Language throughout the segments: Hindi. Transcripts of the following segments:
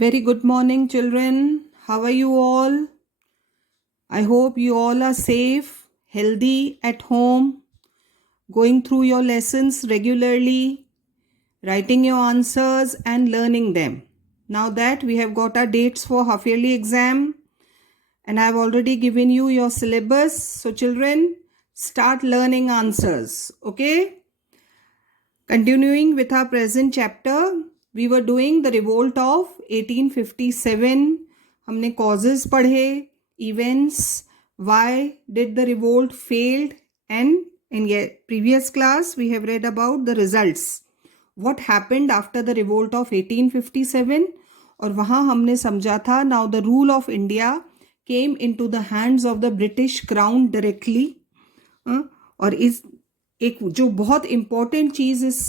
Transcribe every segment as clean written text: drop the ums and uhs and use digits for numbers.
Very good morning, children. How are you all? I hope you all are safe, healthy at home, going through your lessons regularly, writing your answers, and learning them. Now that we have got our dates for half yearly exam, and I have already given you your syllabus. So, children, start learning answers. Okay? Continuing with our present chapter, we were doing the revolt of 1857. हमने causes पढ़े, events, why did the revolt failed, and in previous class we have read about the results. What happened after the revolt of 1857? और वहाँ हमने समझा था now the rule of India came into the hands of the British Crown directly. और इस एक जो बहुत इम्पोर्टेंट चीज इस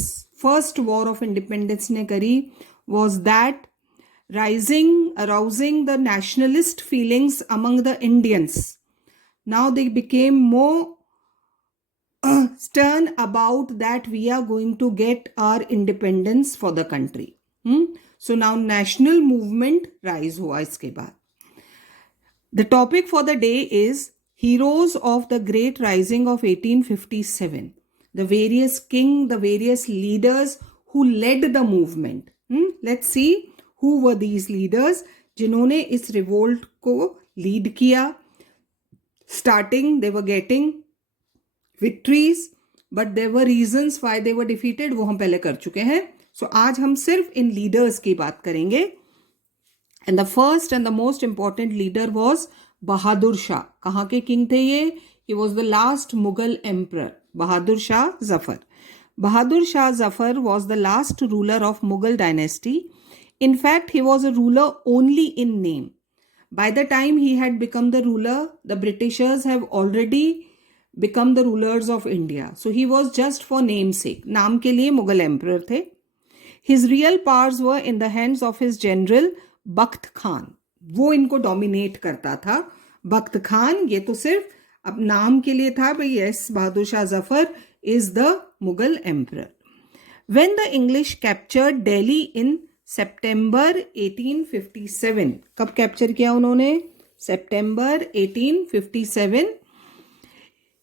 फर्स्ट वॉर ऑफ इंडिपेंडेंस ने करी was that rising arousing the nationalist feelings among the Indians. Now they became more stern about that we are going to get our independence for the country. So now national movement rise हुआ इसके बाद. The topic for the day is Heroes of the Great Rising of 1857. The various king, the various leaders who led the movement. Let's see who were these leaders जिन्होंने इस revolt को lead किया. Starting, they were getting victories, but there were reasons why they were defeated. वो हम पहले कर चुके हैं. So आज हम सिर्फ इन leaders की बात करेंगे. And the first and the most important leader was Bahadur Shah. कहाँ के किंग थे ये? He was the last Mughal emperor. Bahadur Shah Zafar. Bahadur Shah Zafar was the last ruler of Mughal dynasty. In fact, he was a ruler only in name. By the time he had become the ruler, the Britishers have already become the rulers of India. So he was just for namesake. नाम के लिए Mughal emperor थे. His real powers were in the hands of his general Bakht Khan. वो इनको dominate करता था. Bakht Khan ये तो सिर्फ अब नाम के लिए था भाई. Yes, Bahadur Shah Zafar is the Mughal emperor. When the English captured Delhi in September 1857, कब capture किया उन्होंने? September 1857.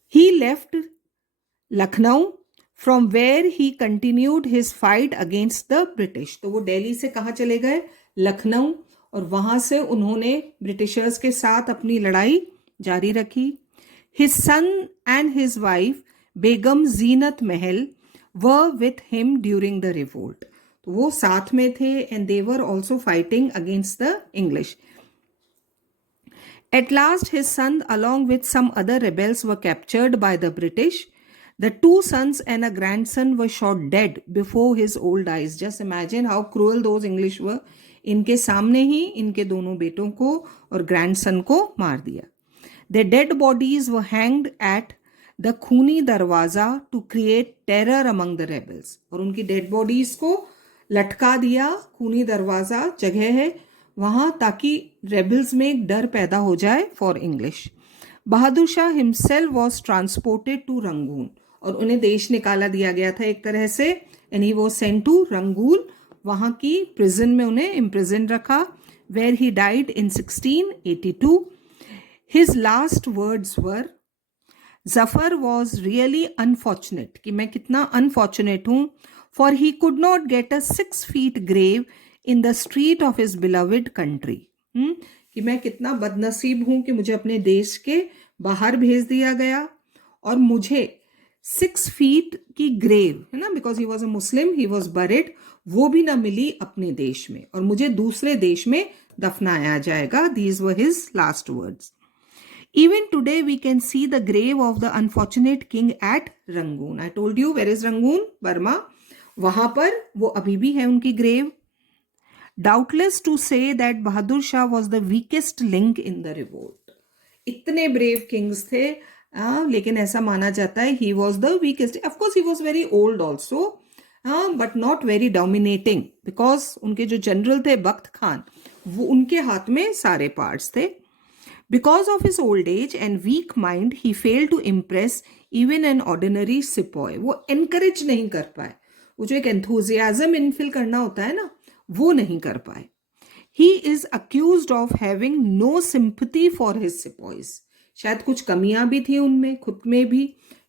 He left Lucknow, from where he continued his fight against the British. तो वो दिल्ली से कहाँ चले गए? लखनऊ. और वहाँ से उन्होंने ब्रिटिशर्स के साथ अपनी लड़ाई जारी रखी. His son and his wife Begum Zeenat Mahal were with him during the revolt. तो वो साथ में थे and they were also fighting against the English. At last, his son, along with some other rebels, were captured by the British. The two sons and a grandson were shot dead before his old eyes. Just imagine how cruel those English were. इनके सामने ही इनके दोनों बेटों को और ग्रैंडसन को मार दिया. Their dead bodies were hanged at the खूनी दरवाजा to create terror among the rebels. और उनकी dead bodies को लटका दिया. खूनी दरवाजा जगह है वहां ताकि रेबल्स में एक डर पैदा हो जाए for English. Bahadur Shah himself was transported to Rangoon. और उन्हें देश निकाला दिया गया था एक तरह से. And he was sent to Rangoon. वहां की प्रिजन में उन्हें इम्प्रिजन रखा. Where he died in 1682. His last words were Zafar was really unfortunate. कि मैं कितना अनफॉर्चुनेट हूं. For he could not get a 6 feet grave in the street of his beloved country. कि मैं कितना बदनसीब हूं कि मुझे अपने देश के बाहर भेज दिया गया और मुझे 6 feet की ग्रेव है ना, because he was a Muslim, he was buried, वो भी ना मिली अपने देश में और मुझे दूसरे देश में दफनाया जाएगा. These were his last words. Even today we can see the grave of the unfortunate king at Rangoon. I told you where is Rangoon? Burma. वहां पर वो अभी भी है उनकी grave. Doubtless to say that Bahadur Shah was the weakest link in the revolt. इतने brave kings थे लेकिन ऐसा माना जाता है he was the weakest. Of course he was very old also, but not very dominating because उनके जो जनरल थे बख्त खान वो उनके हाथ में सारे पार्ट्स थे. Because of his old age and weak mind, he failed to impress even an ordinary sepoy. वो encourage नहीं कर पाए. वो जो एक enthusiasm infill करना होता है ना, वो नहीं कर पाए. He is accused of having no sympathy for his sepoys. शायद कुछ कमियां भी थी उनमें खुद में भी,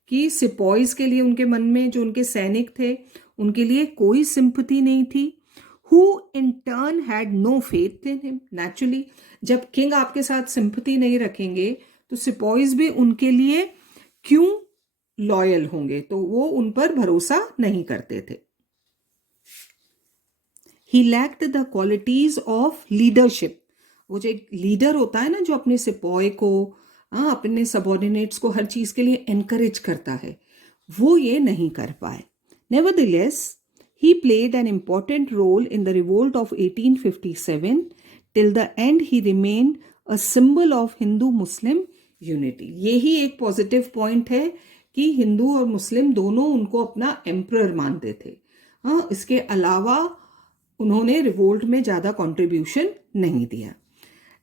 कि सिपॉइज के लिए उनके मन में, जो उनके सैनिक थे, उनके लिए कोई सिंपथी नहीं थी. Who in turn had no faith in him. Naturally, जब किंग आपके साथ सिंपथी नहीं रखेंगे तो सिपॉइज भी उनके लिए क्यों लॉयल होंगे, तो वो उन पर भरोसा नहीं करते थे. He lacked the qualities of leadership. वो जो एक लीडर होता है ना, जो अपने सिपॉय को, अपने सबॉर्डिनेट्स को हर चीज के लिए एनकरेज करता है, वो ये नहीं कर पाए. Nevertheless, he played an important role in the revolt of 1857. Till the end, he remained a symbol of Hindu-Muslim unity. यही एक पॉजिटिव पॉइंट है कि हिंदू और मुस्लिम दोनों उनको अपना एम्परर मानते थे. इसके अलावा उन्होंने रिवोल्ट में ज़्यादा कंट्रीब्यूशन नहीं दिया.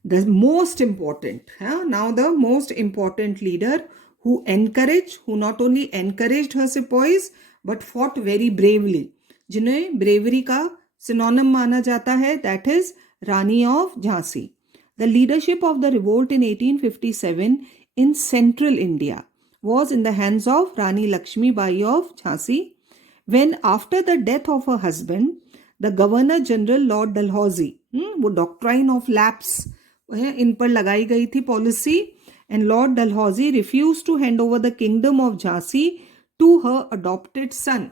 The most important, now the most important leader who not only encouraged her sepoys but fought very bravely, जिन्हें ब्रेवरी का सिनोनिम माना जाता है, that is Rani of Jhansi. The leadership of the revolt in 1857 in central India was in the hands of Rani Lakshmi Bai of Jhansi, when after the death of her husband, the Governor General Lord Dalhousie, वो doctrine of lapse इन पर लगाई गई थी policy, and Lord Dalhousie refused to hand over the kingdom of Jhansi to her adopted son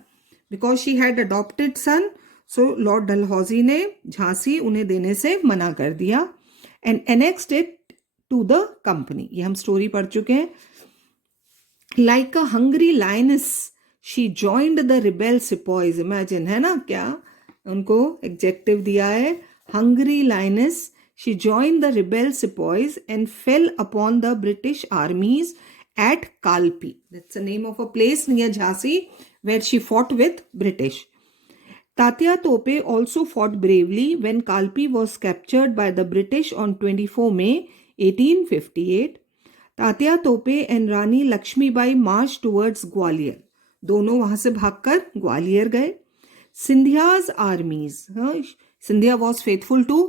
because she had adopted son. So Lord Dalhousie ने झांसी उन्हें देने से मना कर दिया and annexed it to the company. ये हम स्टोरी पढ़ चुके हैं. Like a hungry lioness, she joined the rebel sepoys. Imagine, है ना, क्या उनको एडजेक्टिव दिया है, hungry lioness. She joined the rebel sepoys and fell upon the British armies at Kalpi. That's the name of a place near Jhansi where she fought with British. Tatya Tope also fought bravely when Kalpi was captured by the British on 24 May 1858. Tatya Tope and Rani Laxmibai march towards Gwalior. दोनों वहां से भागकर ग्वालियर गए. Scindia's armies, Scindia was faithful to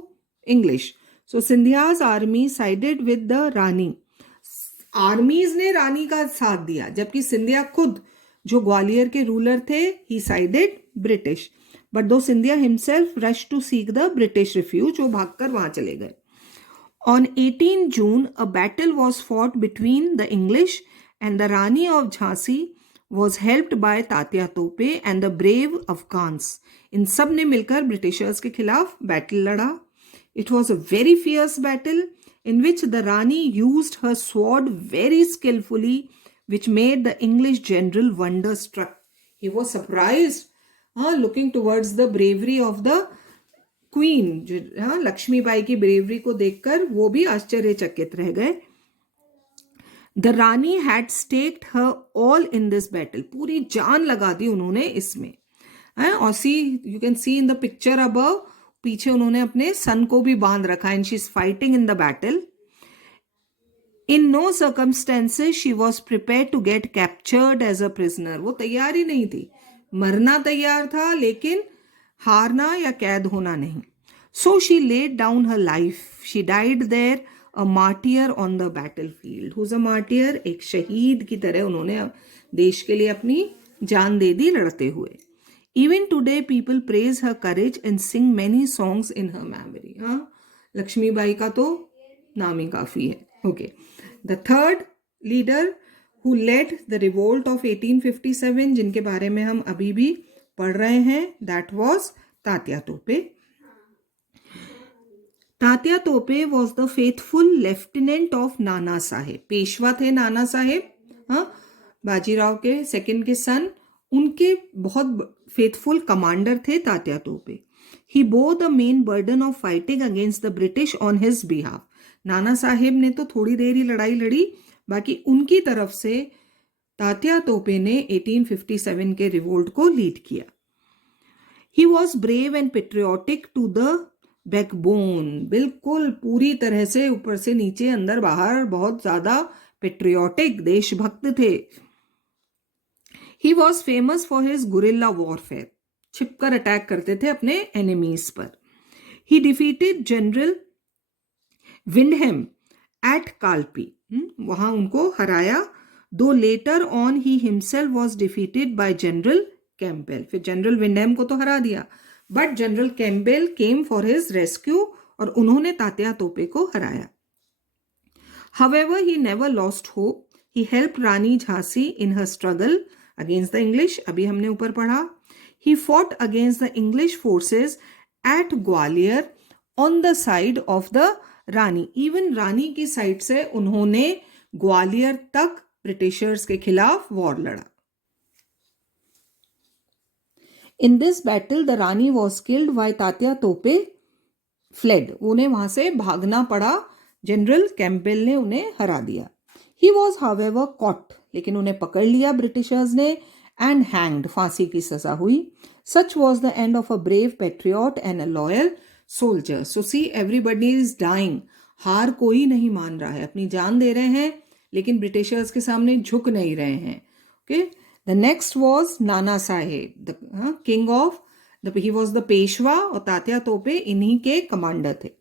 English, so Scindia's army sided with the Rani. Armies ने रानी का साथ दिया, जबकि सिंधिया खुद जो ग्वालियर के रूलर थे, ही sided British. But though Scindia himself rush to seek the British refuge, वो भागकर वहां चले गए. On 18 June, a battle was fought between the English and the Rani of Jhansi was helped by Tatya Tope and the brave Afghans. इन सब ने मिलकर ब्रिटिशर्स के खिलाफ बैटल लड़ा. It was a very fierce battle in which the Rani used her sword very skillfully, which made the English general wonderstruck. He was surprised, looking towards the bravery of the queen, जो लक्ष्मीबाई की ब्रेवरी को देखकर वो भी आश्चर्यचकित रह गए. The Rani had staked her all in this battle. पूरी जान लगा दी उन्होंने इसमें. और see, you can see in the picture above, पीछे उन्होंने अपने सन को भी बांध रखा. And she is fighting in the battle. In no circumstances she was prepare to get captured as a prisoner. वो तैयार ही नहीं थी, मरना तैयार था, लेकिन हारना या कैद होना नहीं. So she laid down her life. She died there a martyr on the battle field. Whose a martyr, एक शहीद की तरह उन्होंने देश के लिए अपनी जान दे दी लड़ते हुए. Even today people praise her courage and sing many songs in her memory. Laxmibai का तो नाम ही काफी है. Okay, the third leader who led the revolt of 1857, जिनके बारे में हम अभी भी पढ़ रहे हैं, दैट वॉज तात्या तोपे. तात्या तोपे was the faithful lieutenant of Nana Saheb. Peshwa थे नाना साहेब, बाजीराव के सेकंड के सन. उनके बहुत फेथफुल कमांडर थे Tatya Tope. He bore the main burden of fighting against the British on his behalf. Nana Sahib ने तो थोड़ी देर ही लड़ाई लड़ी, बाकी उनकी तरफ से तात्या तोपे ने 1857 के रिवोल्ट को लीड किया. He was brave and patriotic to the backbone. बिल्कुल पूरी तरह से ऊपर से नीचे अंदर बाहर बहुत ज्यादा पेट्रियोटिक, देशभक्त थे. He was famous for his guerrilla warfare. छिपकर अटैक करते थे अपने एनिमीज पर. He defeated General Windham at Kalpi. वहां उनको हराया. Though later on he himself was defeated by General Campbell. फिर जनरल विंडहम को तो हरा दिया, but general Campbell came for his rescue और उन्होंने तात्या तोपे को हराया. However, he never lost hope. He helped Rani Jhansi in her struggle against the English. अभी हमने ऊपर पढ़ा. He fought against the English forces at Gwalior on the side of the Rani. Even रानी की साइड से उन्होंने ग्वालियर तक ब्रिटिशर्स के खिलाफ वॉर लड़ा. In this battle, the Rani was killed while Tatya तोपे fled. उन्हें वहां से भागना पड़ा. जनरल कैम्पबेल ने उन्हें हरा दिया. He was however caught. लेकिन उन्हें पकड़ लिया ब्रिटिशर्स ने and hanged. फांसी की सजा हुई. Such was the end of a brave patriot and a loyal soldier. So see, everybody is dying. हार कोई नहीं मान रहा है, अपनी जान दे रहे हैं, लेकिन ब्रिटिशर्स के सामने झुक नहीं रहे हैं. Okay? The next was Nana Sahib, the king of he was the Peshwa और तात्या तोपे इन्हीं के कमांडर थे.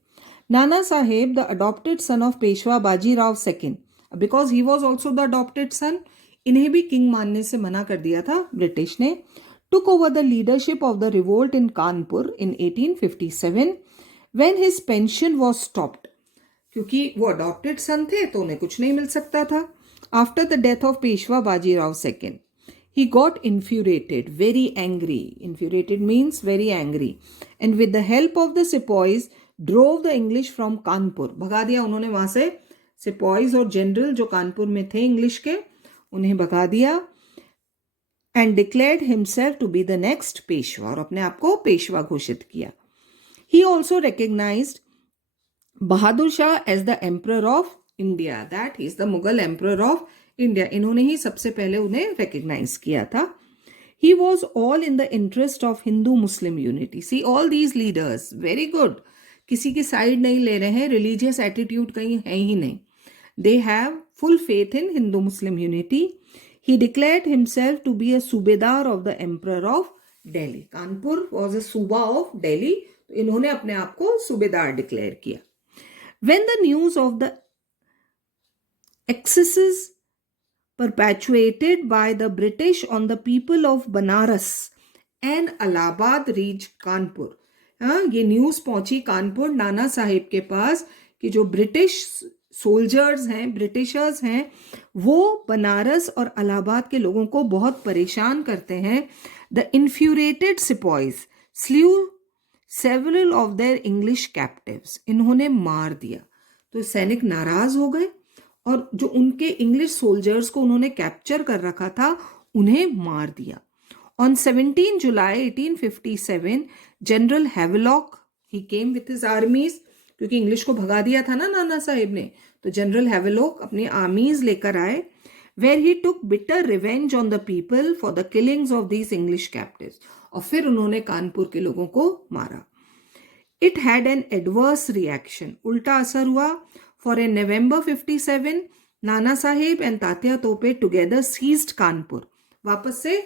Nana Sahib, the adopted son of Peshwa Baji Rao II, because he was also the adopted son, इन्हें भी किंग मानने से मना कर दिया था ब्रिटिश ने. Took over the leadership of the revolt in Kanpur in 1857 when his pension was stopped. क्योंकि वो अडॉप्टेड सन थे तो उन्हें कुछ नहीं मिल सकता था. After the death of Peshwa Baji Rao II, he got infuriated, very angry. Infuriated means very angry. And with the help of the sepoys, drove the English from Kanpur. भगा दिया उन्होंने वहां से sepoys और जनरल जो कानपुर में थे इंग्लिश के, उन्हें भगा दिया. And declared himself to be the next Peshwa. और अपने आप को पेशवा घोषित किया. He also recognized Bahadur Shah as the Emperor of India. That he is the Mughal Emperor of India. इन्होंने ही सबसे पहले उन्हें recognize किया था. He was all in the interest of Hindu-Muslim unity. See, all these leaders, very good. किसी की साइड नहीं ले रहे हैं, religious attitude कहीं है ही नहीं. They have full faith in Hindu-Muslim unity. He declared himself to be a Subedar of the Emperor of Delhi. Kanpur was a Suba of Delhi. तो इन्होंने अपने आप को सूबेदार डिक्लेयर किया. When the news of the excesses perpetuated by the British on the people of Banaras and Allahabad reached Kanpur. ये न्यूज पहुंची कानपुर नाना साहिब के पास कि जो ब्रिटिश सोल्जर्स हैं, ब्रिटिशर्स हैं, वो बनारस और इलाहाबाद के लोगों को बहुत परेशान करते हैं. The infuriated sepoys slew several of their English captives. इन्होंने मार दिया. तो सैनिक नाराज हो गए और जो उनके इंग्लिश सोल्जर्स को उन्होंने कैप्चर कर रखा था उन्हें मार दिया. On 17 July 1857, General Havelock, he came with his armies, क्योंकि इंग्लिश को भगा दिया था ना नाना साहिब ने, तो जनरल हैवेलॉक अपनी आर्मीज लेकर आए. where he took bitter revenge on the people for the killings of these English captives. और फिर उन्होंने कानपुर के लोगों को मारा. It had an adverse reaction. उल्टा असर हुआ. For in November 57, Nana Sahib and Tatya तोपे together seized कानपुर. वापस से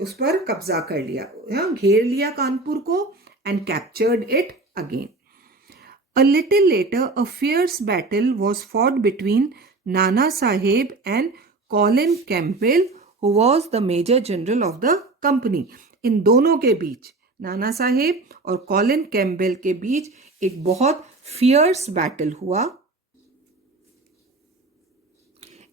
उस पर कब्जा कर लिया, घेर लिया कानपुर को and captured it again. A little later, a fierce battle was fought between Nana Sahib and Colin Campbell, who was the major general of the company. इन दोनों के बीच, नाना साहेब और कॉलिन कैम्पबेल के बीच एक बहुत फियर्स बैटल हुआ.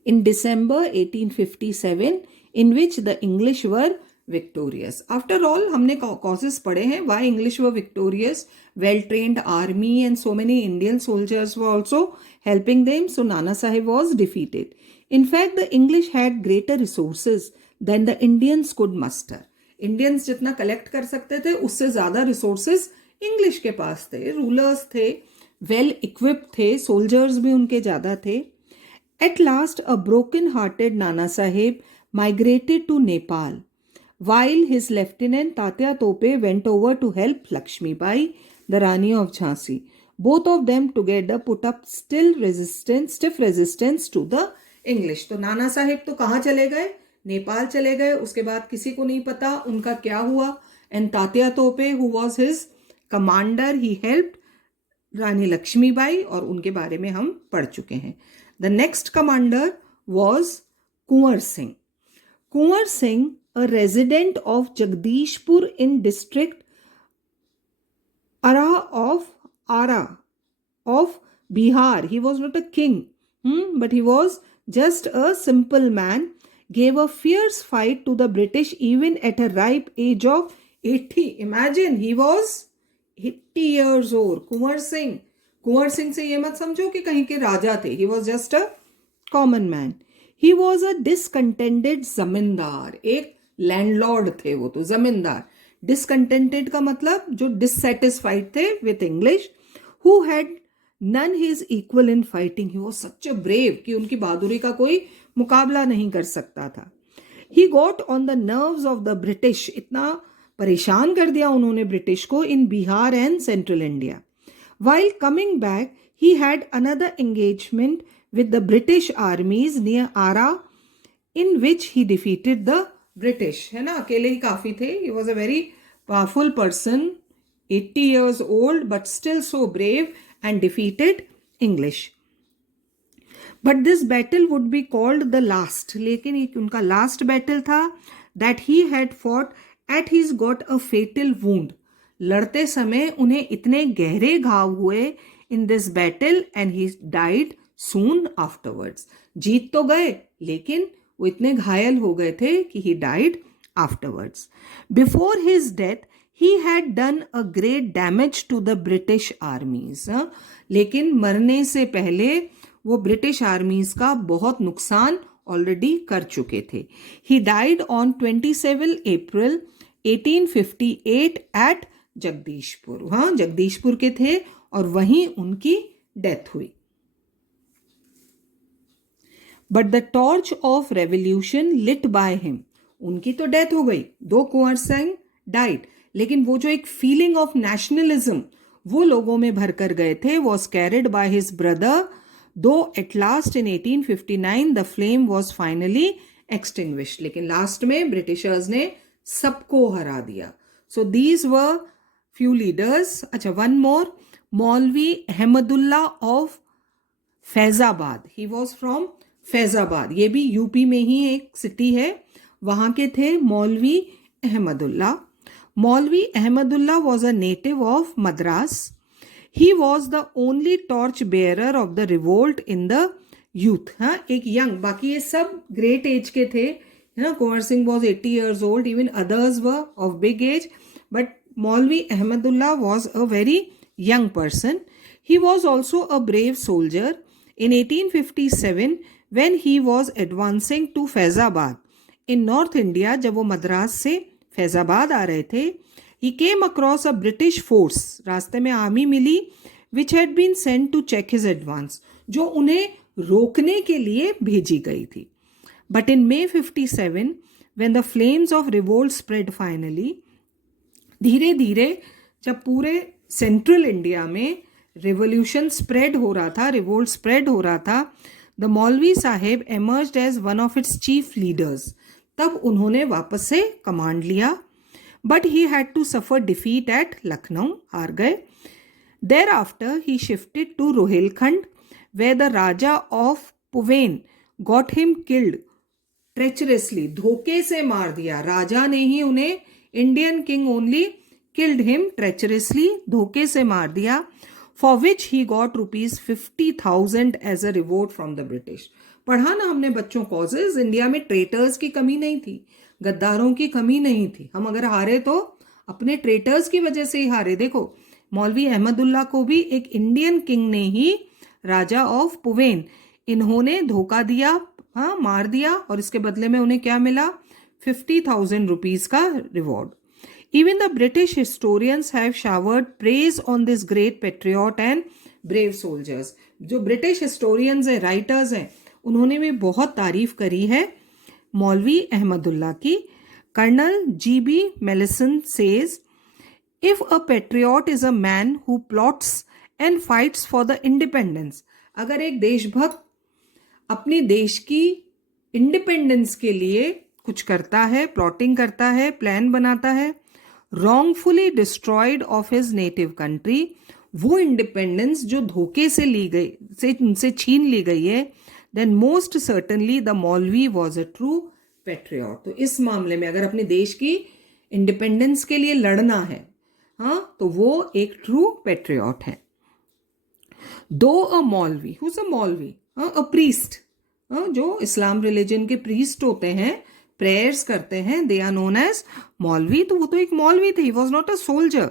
In December 1857, in which the English were victorious. After all, हमने causes पढ़े हैं why English were victorious. Well-trained army and so many Indian soldiers were also helping them. So Nana Sahib was defeated. In fact, the English had greater resources than the Indians could muster. Indians जितना collect कर सकते थे उससे ज़्यादा resources English के पास थे. Rulers थे, well equipped थे, soldiers भी उनके ज़्यादा थे. At last, a broken-hearted Nana Sahib migrated to Nepal, while his lieutenant Tatya Tope went over to help Lakshmi Bai, the Rani of Jhansi. Both of them together put up stiff resistance to the English. तो नाना साहिब तो कहाँ चले गए? नेपाल चले गए. उसके बाद किसी को नहीं पता उनका क्या हुआ. And Tatya Tope, who was his commander, he helped रानी लक्ष्मीबाई, और उनके बारे में हम पढ़ चुके हैं. The next commander was Kunwar Singh. Kunwar Singh, a resident of Jagdishpur in district Ara of Bihar. He was not a king, but he was just a simple man. Gave a fierce fight to the British even at a ripe age of 80. Imagine, he was 80 years old. Kunwar Singh से ये मत समझो कि कहीं के राजा थे. He was just a common man. He was a discontented जमींदार. एक लैंडलॉर्ड थे वो तो, जमींदार. डिसकंटेंटेड का मतलब जो डिससेटिस्फाइड थे with English. Who had none his equal in fighting. He was such a brave कि उनकी बहादुरी का कोई मुकाबला नहीं कर सकता था. He got on the nerves of the British. इतना परेशान कर दिया उन्होंने ब्रिटिश को in Bihar and central India. While coming back he had another engagement with the British armies near Ara, in which he defeated the British. है ना, अकेले ही काफी थे. He was a very powerful person, 80 years old, but still so brave, and defeated English. But this battle would be called the last. लेकिन एक उनका last battle था that he had fought at his got a fatal wound. लड़ते समय उन्हें इतने गहरे घाव हुए in this battle and he died soon afterwards. जीत तो गए लेकिन वो इतने घायल हो गए थे कि he died afterwards. Before his death he had done a great damage to the British armies. लेकिन मरने से पहले वो ब्रिटिश आर्मीज का बहुत नुकसान ऑलरेडी कर चुके थे. He died on 27 April 1858 at Jagdishpur. हाँ, जगदीशपुर के थे और वहीं उनकी डेथ हुई. But the torch of revolution lit by him. उनकी तो डेथ हो गई, दो कुंवर सिंह डाइड, लेकिन वो जो एक फीलिंग ऑफ नेशनलिज्म वो लोगों में भर कर गए थे, was carried by his brother, though at last in 1859 the flame was finally extinguished. लेकिन लास्ट में ब्रिटिशर्स ने सबको हरा दिया. So these were few leaders. अच्छा, one more, Maulvi Ahmadullah of Faizabad. He was from Faizabad. ये भी यूपी में ही एक सिटी है, वहां के थे मौलवी अहमदुल्ला. मौलवी Ahmadullah was a native of Madras. He was the only torch bearer of the revolt in the youth. हाँ, एक यंग, बाकी ये सब ग्रेट एज के थे, है ना. Kunwar Singh was 80 years old, even others were of big age, but Maulvi Ahmadullah was a very young person. He was also a brave soldier. In 1857, when he was advancing to Faizabad in North India, जब वो मद्रास से फैजाबाद आ रहे थे, he came across a British force. रास्ते में आर्मी मिली which had been sent to check his advance, जो उन्हें रोकने के लिए भेजी गई थी. But in May 57, when the flames of revolt spread finally, धीरे धीरे जब पूरे सेंट्रल इंडिया में रिवोल्यूशन स्प्रेड हो रहा था, रिवोल्ट स्प्रेड हो रहा था, the Maulvi Sahib emerged as one of its chief leaders. तब उन्होंने वापस से कमांड लिया. But he had to suffer defeat at Lucknow. हार गए. Thereafter he shifted to Rohilkhand where the Raja of Powayn got him killed treacherously. धोखे से मार दिया. राजा ने ही उन्हें, Indian king only killed him treacherously, धोखे से मार दिया. For which he got rupees 50,000 as a reward from the British. पढ़ा ना हमने बच्चों कॉजेज. इंडिया में ट्रेटर्स की कमी नहीं थी, गद्दारों की कमी नहीं थी. हम अगर हारे तो अपने ट्रेटर्स की वजह से ही हारे. देखो, मौलवी अहमदुल्ला को भी एक इंडियन किंग ने ही, राजा ऑफ पुवेन, इन्होंने धोखा दिया, हाँ, मार दिया, और इसके बदले में उन्हें क्या मिला? 50,000 रुपीज का reward. Even the British historians have showered praise on this great patriot and brave soldiers. जो ब्रिटिश हिस्टोरियंस हैं, राइटर्स हैं, उन्होंने भी बहुत तारीफ करी है मौलवी अहमदुल्ला की. Colonel GB Mellison says, if a patriot is a man who plots and fights for the independence, अगर एक देशभक्त अपने देश की इंडिपेंडेंस के लिए कुछ करता है, प्लॉटिंग करता है, प्लान बनाता है, wrongfully destroyed of his native country, वो इंडिपेंडेंस जो धोखे से ली गई, से उनसे छीन ली गई है, देन मोस्ट सर्टनली द मौलवी वॉज अ ट्रू पेट्रियट। तो इस मामले में अगर अपने देश की इंडिपेंडेंस के लिए लड़ना है, हाँ, तो वो एक ट्रू पेट्रियट है। दो अ मौलवी, हुज अ मौलवी, अ प्रीस्ट, जो इस्लाम रिलीजन के प्रीस्ट होते हैं, प्रेयर्स करते हैं, दे आर नोन एज मौलवी। तो वो तो एक मौलवी थे, he was not a soldier.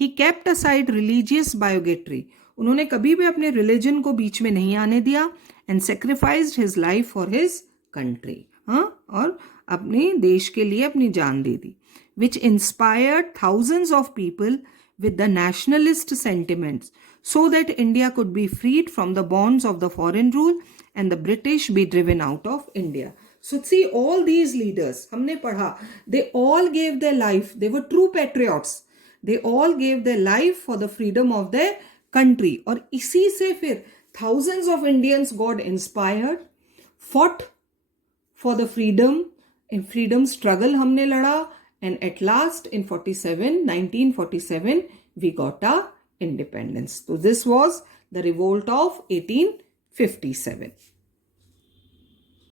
He kept aside religious bigotry, उन्होंने कभी भी अपने रिलीजन को बीच में नहीं आने दिया, and sacrificed his life for his country, हाँ, और अपने देश के लिए अपनी जान दे दी, which inspired thousands of people with the nationalist sentiments so that India could be freed from the bonds of the foreign rule and the British be driven out of India. So see, all these leaders, हमने पढ़ा, they all gave their life, they were true patriots, they all gave their life for the freedom of their country. और इसी से फिर thousands of Indians got inspired, fought for the freedom, in freedom struggle हमने लड़ा, and at last in 1947 we got our independence. So this was the revolt of 1857.